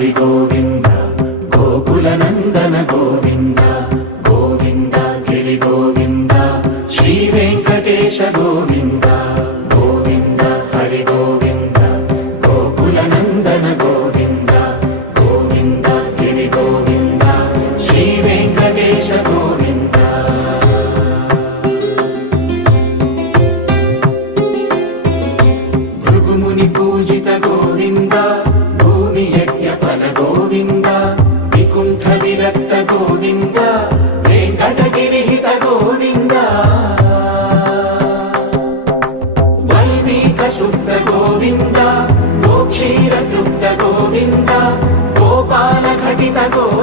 హరి గోవింద గోకుల నందన గోవింద గోవింద గిరి గోవింద శ్రీ వెంకటేశ గోవింద గోవింద హరి గోవింద గోకుల నందన గోవింద గోవింద గిరి గోవింద శ్రీ వెంకటేశ గోవింద భృగుముని పూజిత గోవింద భూమి యజ్ఞ ఫల గోవింద వికుంఠ విరక్త గోవింద వెంకటగిరిహిత గోవింద వల్మీక శుద్ధ గోవింద గోక్షీర తృప్త గోవింద గోపాల ఘటిత గోవింద